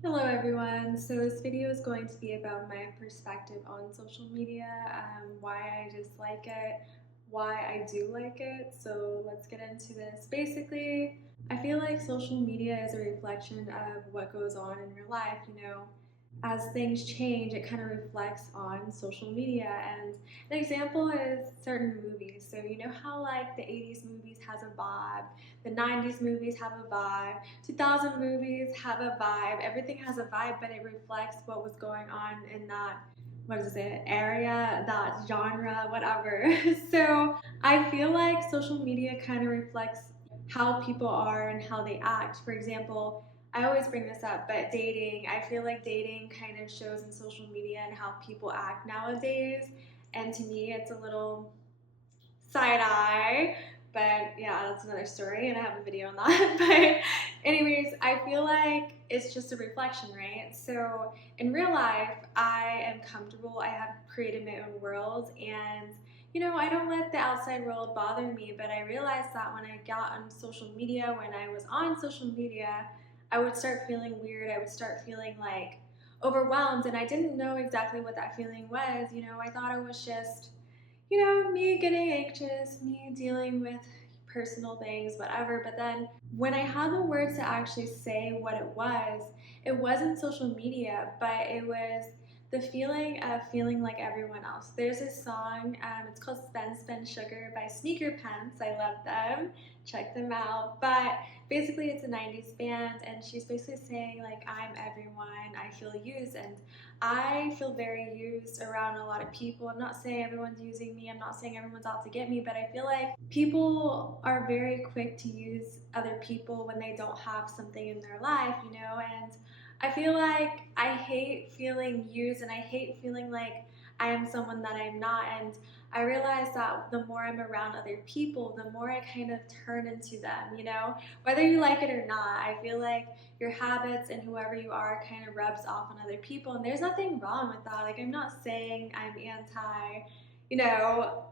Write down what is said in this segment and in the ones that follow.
Hello everyone. So this video is going to be about my perspective on social media, why I dislike it, why I do like it. So let's get into this. Basically, I feel like social media is a reflection of what goes on in your life. As things change, it kind of reflects on social media. And an example is certain movies. So you know how like the 80s movies has a vibe, the 90s movies have a vibe, 2000 movies have a vibe. Everything has a vibe, but it reflects what was going on in that, what is it, area, that genre, whatever. So I feel like social media kind of reflects how people are and how they act. For example, I always bring this up, but dating, I feel like dating kind of shows in social media and how people act nowadays. And to me, it's a little side eye. But yeah, that's another story, and I have a video on that. But, anyways, I feel like it's just a reflection, right? So, in real life, I am comfortable. I have created my own world, and I don't let the outside world bother me. But I realized that when I got on social media, when I was on social media, I would start feeling weird. I would start feeling like overwhelmed, and I didn't know exactly what that feeling was. I thought it was just me getting anxious, me dealing with personal things, whatever. But then when I had the words to actually say what it wasn't social media, but it was the feeling of feeling like everyone else. There's a song, it's called Spend Spend Sugar by Sneaker Pants. I love them. Check them out. But basically, it's a 90s band, and she's basically saying, like, I'm everyone, I feel used. And I feel very used around a lot of people. I'm not saying everyone's using me, I'm not saying everyone's out to get me, but I feel like people are very quick to use other people when they don't have something in their life. And I feel like I hate feeling used, and I hate feeling like I am someone that I'm not. And I realize that the more I'm around other people, the more I kind of turn into them. Whether you like it or not, I feel like your habits and whoever you are kind of rubs off on other people. And there's nothing wrong with that. Like, I'm not saying I'm anti, you know,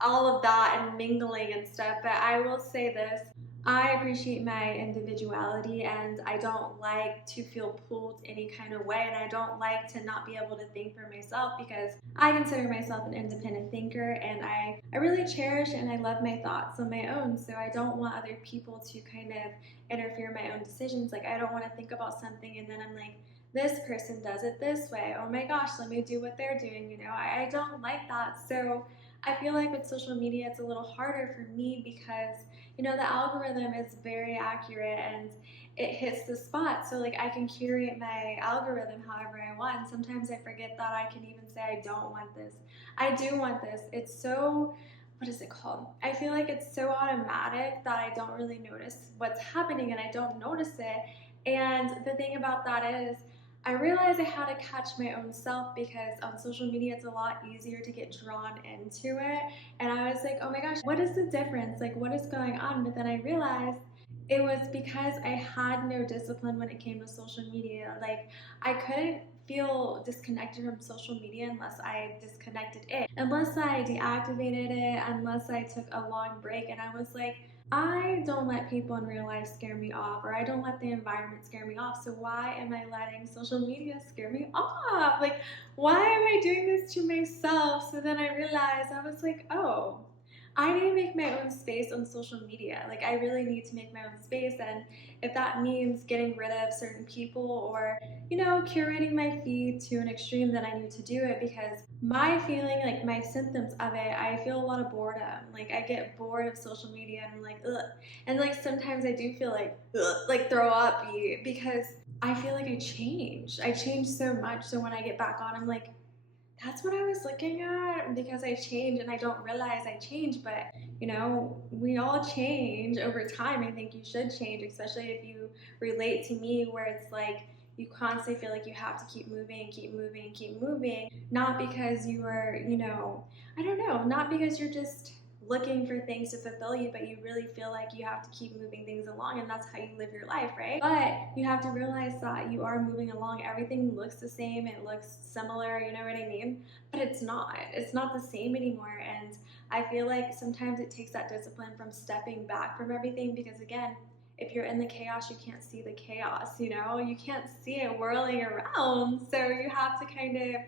all of that and mingling and stuff, but I will say this. I appreciate my individuality, and I don't like to feel pulled any kind of way, and I don't like to not be able to think for myself because I consider myself an independent thinker, and I really cherish and I love my thoughts on my own. So I don't want other people to kind of interfere in my own decisions. Like, I don't want to think about something and then I'm like, this person does it this way. Oh my gosh, let me do what they're doing. I don't like that. So I feel like with social media, it's a little harder for me because, the algorithm is very accurate and it hits the spot. So, like, I can curate my algorithm however I want. Sometimes I forget that I can even say, I don't want this. I do want this. It's so, what is it called? I feel like it's so automatic that I don't really notice what's happening and I don't notice it. And the thing about that is, I realized I had to catch my own self because on social media it's a lot easier to get drawn into it. And I was like, oh my gosh, what is the difference? Like, what is going on? But then I realized it was because I had no discipline when it came to social media. Like, I couldn't feel disconnected from social media unless I disconnected it, unless I deactivated it, unless I took a long break. And I was like, I don't let people in real life scare me off, or I don't let the environment scare me off. So why am I letting social media scare me off? Like, why am I doing this to myself? So then I realized, I was like, oh, I need to make my own space on social media. Like, I really need to make my own space. And if that means getting rid of certain people or, curating my feed to an extreme, then I need to do it because my feeling, like my symptoms of it, I feel a lot of boredom. Like, I get bored of social media and I'm like, ugh. And like sometimes I do feel like, ugh, like throw up because I feel like I changed. I changed so much. So when I get back on, I'm like, that's what I was looking at because I change and I don't realize I change. But we all change over time. I think you should change, especially if you relate to me, where it's like you constantly feel like you have to keep moving, keep moving, keep moving, not because you are, I don't know, not because you're just looking for things to fulfill you, but you really feel like you have to keep moving things along, and that's how you live your life, right? But you have to realize that you are moving along. Everything looks the same, it looks similar, you know what I mean? But it's not the same anymore. And I feel like sometimes it takes that discipline from stepping back from everything because, again, if you're in the chaos, you can't see the chaos, you know? You can't see it whirling around. So you have to kind of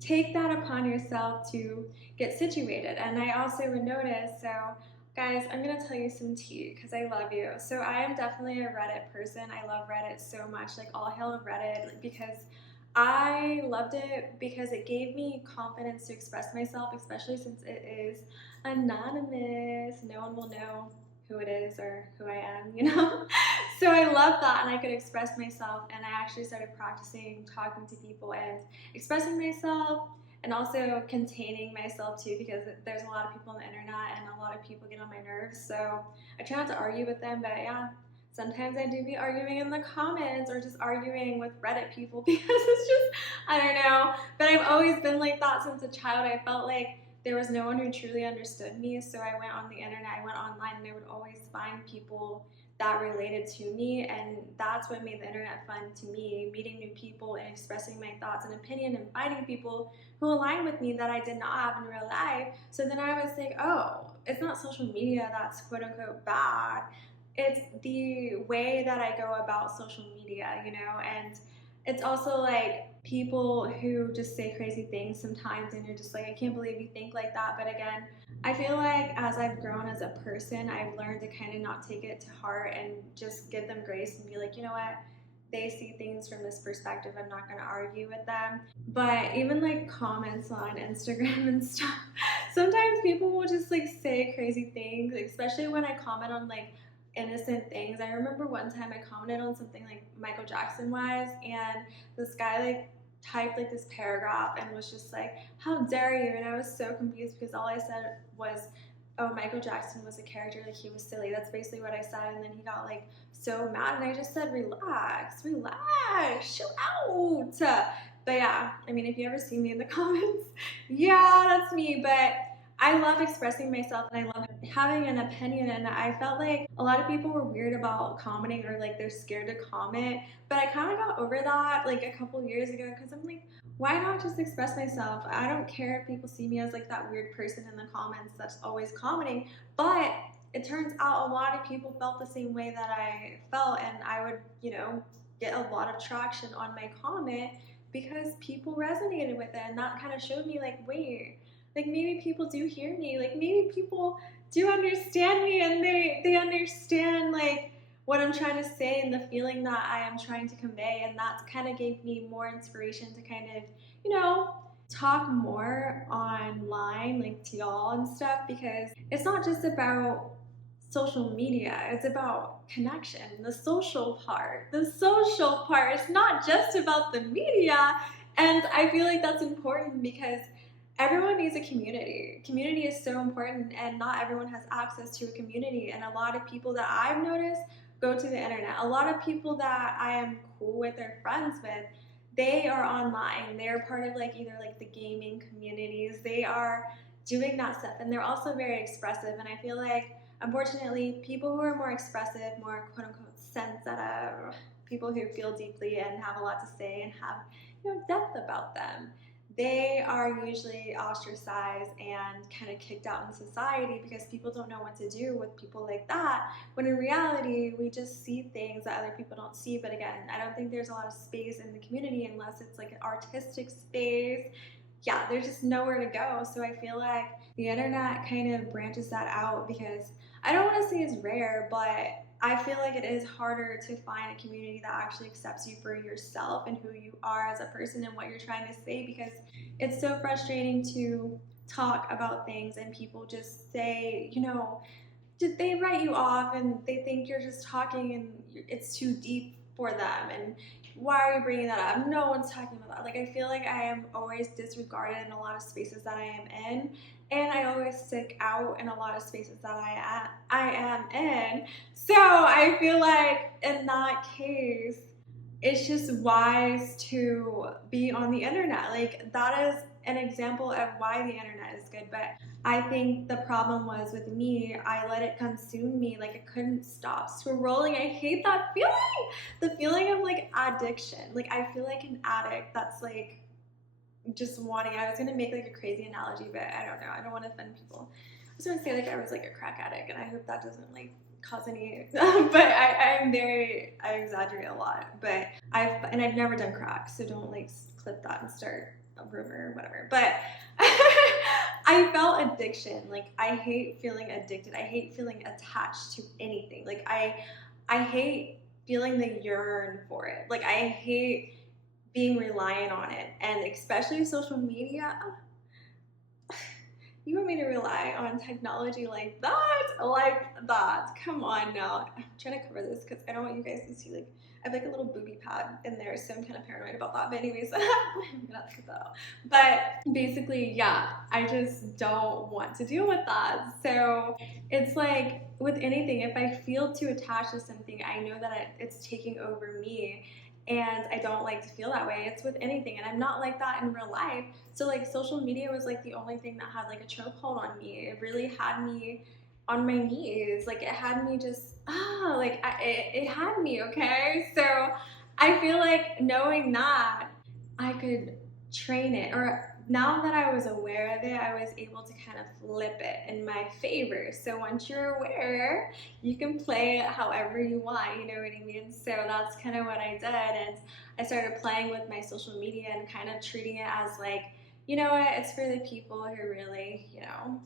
take that upon yourself to get situated. And I also would notice, so guys, I'm gonna tell you some tea because I love you. So I am definitely a Reddit person. I love Reddit so much, like all hail Reddit, because I loved it because it gave me confidence to express myself, especially since it is anonymous. No one will know who it is or who I am, you know? So I love that, and I could express myself, and I actually started practicing talking to people and expressing myself, and also containing myself too, because there's a lot of people on the internet and a lot of people get on my nerves. So I try not to argue with them, but yeah, sometimes I do be arguing in the comments or just arguing with Reddit people because it's just, I don't know. But I've always been like that since a child. I felt like there was no one who truly understood me, so I went on the internet, I went online, and I would always find people that related to me, and that's what made the internet fun to me, meeting new people and expressing my thoughts and opinion and finding people who align with me that I did not have in real life. So then I was like, oh, it's not social media that's quote unquote bad, it's the way that I go about social media, you know? And it's also like people who just say crazy things sometimes, and you're just like, I can't believe you think like that. But again, I feel like as I've grown as a person, I've learned to kind of not take it to heart and just give them grace and be like, you know what? They see things from this perspective. I'm not going to argue with them. But even like comments on Instagram and stuff, sometimes people will just like say crazy things, especially when I comment on like innocent things. I remember one time I commented on something like Michael Jackson wise, and this guy like typed like this paragraph and was just like, how dare you? And I was so confused because all I said was, oh, Michael Jackson was a character, like he was silly. That's basically what I said. And then he got like so mad, and I just said, relax, chill out. But yeah, I mean, if you ever see me in the comments, yeah, that's me. But I love expressing myself, and I love having an opinion, and I felt like a lot of people were weird about commenting, or like they're scared to comment, but I kind of got over that like a couple years ago, because I'm like, why not just express myself? I don't care if people see me as like that weird person in the comments that's always commenting, but it turns out a lot of people felt the same way that I felt, and I would, you know, get a lot of traction on my comment because people resonated with it, and that kind of showed me like, wait, like maybe people do hear me, like maybe people do understand me, and they understand like what I'm trying to say and the feeling that I am trying to convey. And that kind of gave me more inspiration to kind of, you know, talk more online like to y'all and stuff, because it's not just about social media, it's about connection, the social part. It's not just about the media. And I feel like that's important because everyone needs a community. Community is so important, and not everyone has access to a community. And a lot of people that I've noticed go to the internet. A lot of people that I am cool with or friends with, they are online. They're part of like either like the gaming communities. They are doing that stuff, and they're also very expressive. And I feel like, unfortunately, people who are more expressive, more quote unquote sensitive, people who feel deeply and have a lot to say and have, you know, depth about them, they are usually ostracized and kind of kicked out in society because people don't know what to do with people like that. When in reality, we just see things that other people don't see. But again, I don't think there's a lot of space in the community unless it's like an artistic space. Yeah, there's just nowhere to go. So I feel like the internet kind of branches that out, because I don't want to say it's rare, but I feel like it is harder to find a community that actually accepts you for yourself and who you are as a person and what you're trying to say, because it's so frustrating to talk about things and people just say, you know, did they write you off and they think you're just talking and it's too deep for them, and why are you bringing that up? No one's talking about that. Like, I feel like I am always disregarded in a lot of spaces that I am in, and I always stick out in a lot of spaces that I am in. So I feel like in that case, it's just wise to be on the internet. Like, that is an example of why the internet is good. But I think the problem was with me, I let it consume me. Like, I couldn't stop scrolling. I hate that feeling. The feeling of like addiction. Like, I feel like an addict that's like just wanting. I was gonna make like a crazy analogy, but I don't know. I don't want to offend people. I was gonna say like I was like a crack addict, and I hope that doesn't like cause any, but I exaggerate a lot, but I've never done crack, so don't like clip that and start a rumor or whatever. But I felt addiction. Like I hate feeling addicted. I hate feeling attached to anything. Like I hate feeling the yearn for it. Like I hate being reliant on it, and especially social media. You want me to rely on technology like that? Like that? Come on now. I'm trying to cover this because I don't want you guys to see, like, I have like a little booby pad in there, so I'm kind of paranoid about that. But anyways, I'm gonna have to cut that out. But basically, yeah, I just don't want to deal with that. So it's like with anything, if I feel too attached to something, I know that it's taking over me. And I don't like to feel that way. It's with anything, and I'm not like that in real life. So like social media was like the only thing that had like a chokehold on me. It really had me on my knees. Like it had me just it had me, okay? So I feel like knowing that I could train it, or now that I was aware of it, I was able to kind of flip it in my favor. So once you're aware, you can play it however you want, you know what I mean? So that's kind of what I did, and I started playing with my social media and kind of treating it as like, you know what, it's for the people who really, you know,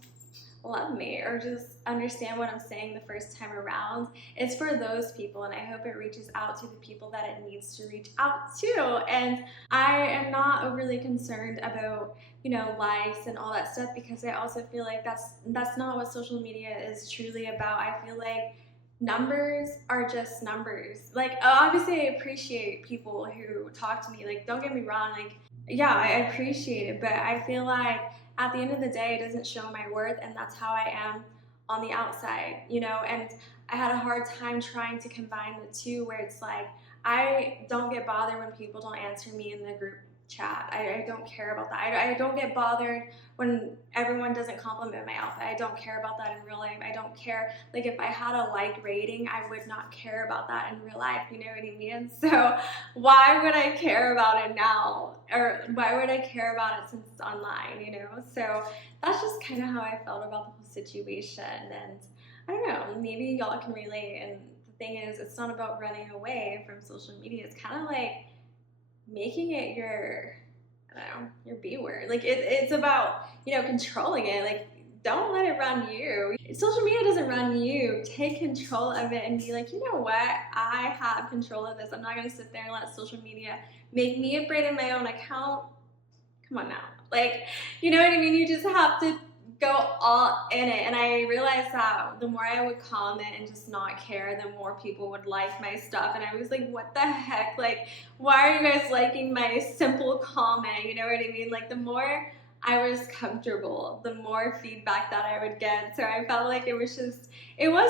love me or just understand what I'm saying the first time around. It's for those people, and I hope it reaches out to the people that it needs to reach out to. And I am not overly concerned about, you know, likes and all that stuff, because I also feel like that's not what social media is truly about. I feel like numbers are just numbers. Like obviously I appreciate people who talk to me, like don't get me wrong, like yeah, I appreciate it, but I feel like at the end of the day, it doesn't show my worth, and that's how I am on the outside, you know. And I had a hard time trying to combine the two, where it's like I don't get bothered when people don't answer me in the group chat. I don't care about that. I don't get bothered when everyone doesn't compliment my outfit. I don't care about that in real life. I don't care. Like if I had a like rating, I would not care about that in real life. You know what I mean? So why would I care about it now? Or why would I care about it since it's online, you know? So that's just kind of how I felt about the whole situation. And I don't know, maybe y'all can relate. And the thing is, it's not about running away from social media. It's kind of like making it your, I don't know, your B word. Like it's about, you know, controlling it. Like don't let it run you. Social media doesn't run you. Take control of it and be like, you know what? I have control of this. I'm not gonna sit there and let social media make me afraid of my own account. Come on now. Like, you know what I mean? You just have to go all in it. And I realized that the more I would comment and just not care, the more people would like my stuff. And I was like, what the heck? Like, why are you guys liking my simple comment? You know what I mean? Like the more I was comfortable, the more feedback that I would get. So I felt like it was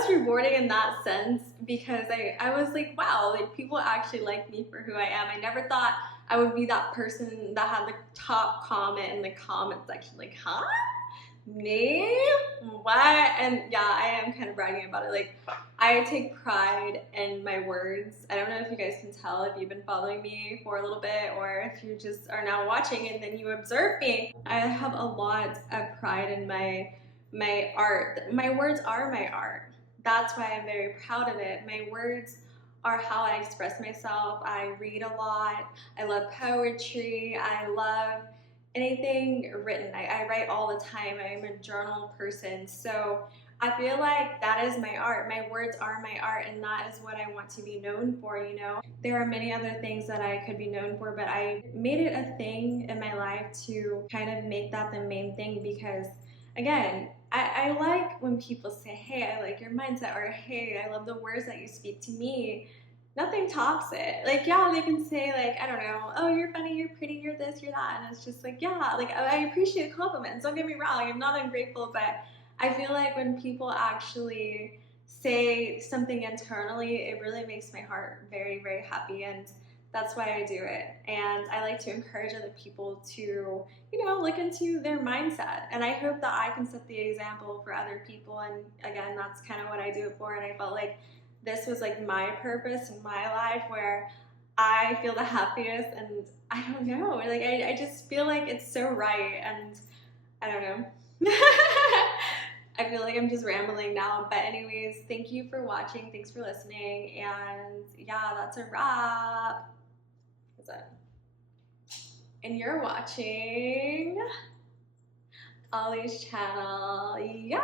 rewarding in that sense, because I was like, wow, like people actually like me for who I am. I never thought I would be that person that had the top comment in the comment section. Like, huh? Me? What? And yeah, I am kind of bragging about it. Like, I take pride in my words. I don't know if you guys can tell if you've been following me for a little bit, or if you just are now watching and then you observe me. I have a lot of pride in my art. My words are my art. That's why I'm very proud of it. My words are how I express myself. I read a lot. I love poetry. I love anything written. I write all the time. I'm a journal person. So I feel like that is my art. My words are my art, and that is what I want to be known for, you know? There are many other things that I could be known for, but I made it a thing in my life to kind of make that the main thing, because again, I like when people say, hey, I like your mindset, or hey, I love the words that you speak to me. Nothing tops it. Like, yeah, they can say, like, I don't know, oh, you're funny, you're pretty, you're this, you're that. And it's just like, yeah, like, I appreciate compliments. Don't get me wrong. I'm not ungrateful, but I feel like when people actually say something internally, it really makes my heart very, very happy. And that's why I do it. And I like to encourage other people to, you know, look into their mindset. And I hope that I can set the example for other people. And again, that's kind of what I do it for. And I felt like this was like my purpose in my life, where I feel the happiest. And I don't know, like I just feel like it's so right. And I don't know. I feel like I'm just rambling now, but anyways, thank you for watching, thanks for listening, and yeah, that's a wrap. What's that? And you're watching Ollie's channel. Yeah.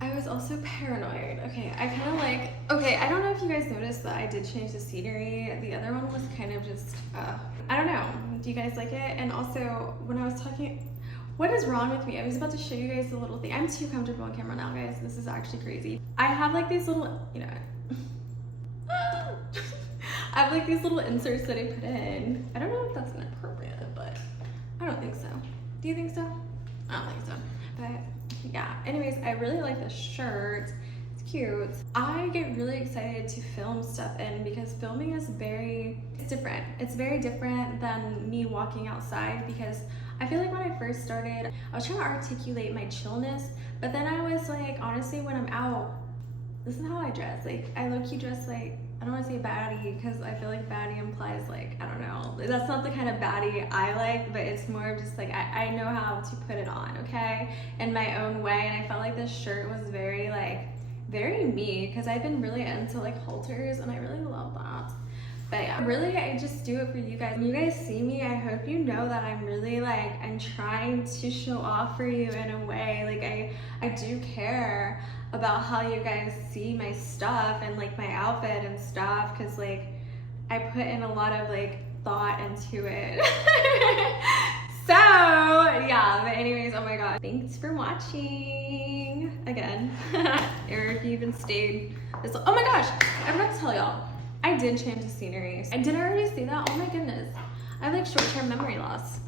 I was also paranoid. Okay, I kind of like, okay, I don't know if you guys noticed that I did change the scenery. The other one was kind of just, I don't know. Do you guys like it? And also, when I was talking, what is wrong with me? I was about to show you guys the little thing. I'm too comfortable on camera now, guys. This is actually crazy. I have like these little, you know, I have like these little inserts that I put in. I don't know if that's inappropriate, but I don't think so. Do you think so? I don't think so. But yeah, anyways, I really like this shirt. It's cute. I get really excited to film stuff in because filming is it's different. It's very different than me walking outside because I feel like when I first started, I was trying to articulate my chillness, but then I was like, honestly, when I'm out, this is how I dress. Like, I low-key dress like, I don't want to say baddie because I feel like baddie implies like, I don't know. That's not the kind of baddie I like, but it's more of just like, I know how to put it on, okay? In my own way, and I felt like this shirt was very me because I've been really into like halters and I really love that. But yeah, really, I just do it for you guys. When you guys see me, I hope you know that I'm really like, I'm trying to show off for you in a way. Like I do care about how you guys see my stuff and like my outfit and stuff because like I put in a lot of like thought into it. So yeah, but anyways, oh my god, thanks for watching again. Or if you even stayed this, oh my gosh, I forgot to tell y'all, I did change the scenery. Did I already say that? Oh my goodness, I have like short-term memory loss.